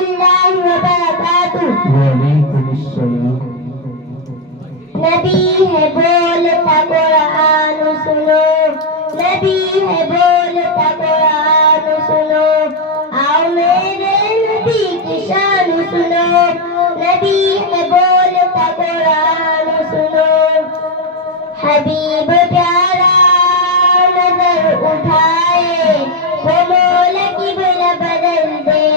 الله وبركاته. وعليكم السلام. نبی ہے بولتا قرآن سنو، نبی ہے بولتا قرآن سنو، آؤ میرے نبی کی شان سنو، نبی ہے بولتا قرآن سنو. حبیب پیارا نظر اٹھائے وہ مولا کی بلا بدل دے،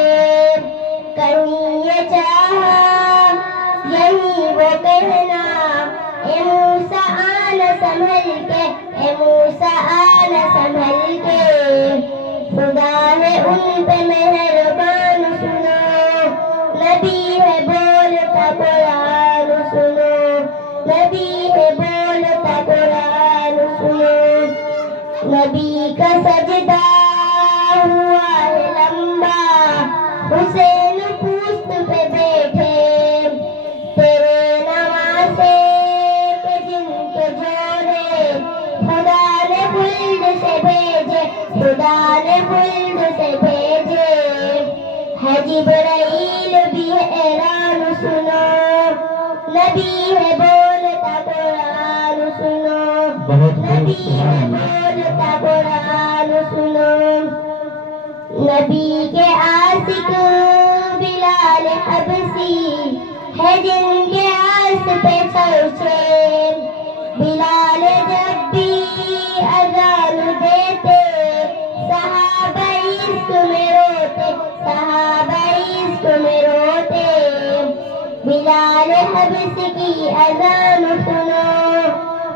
کہیں یہ چاہا یہی وہ کہنا، اے موسیٰ آنا سنبھل کے، اے موسیٰ آنا سنبھل کے. خدا ہے ان پہ مہربان سنو، نبی ہے بولتا قرآن سنو، نبی ہے بولتا قرآن سنو. نبی کا سجدہ ہوا ہے لمبا، حسین پوست پہ بیٹھے، تیرے نواسے کے جن کے جوڑے خدا نے خلد سے بھیجے، خدا نے خلد سے بھیجے. ہے جبرائیل بھی حیران سنو، نبی ہے بولتا قرآن سنو، نبی ہے بولتا قرآن سنو. نبی کے عاشق بلال حبشی ہے جن کے آس پہ چرچے، بلال جب بھی اذان دیتے صحابہ عشق میں روتے، صحابہ عشق میں روتے. بلال حبشی کی اذان سنو،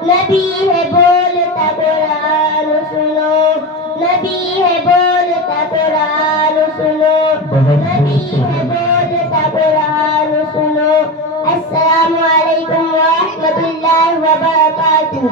نبی ہے بولتا قرآن سنو، نبی ہے بولتا قرآن سنو، نبی ہے بولتا قرآن سنو. السلام علیکم ورحمۃ اللہ وبرکاتہ.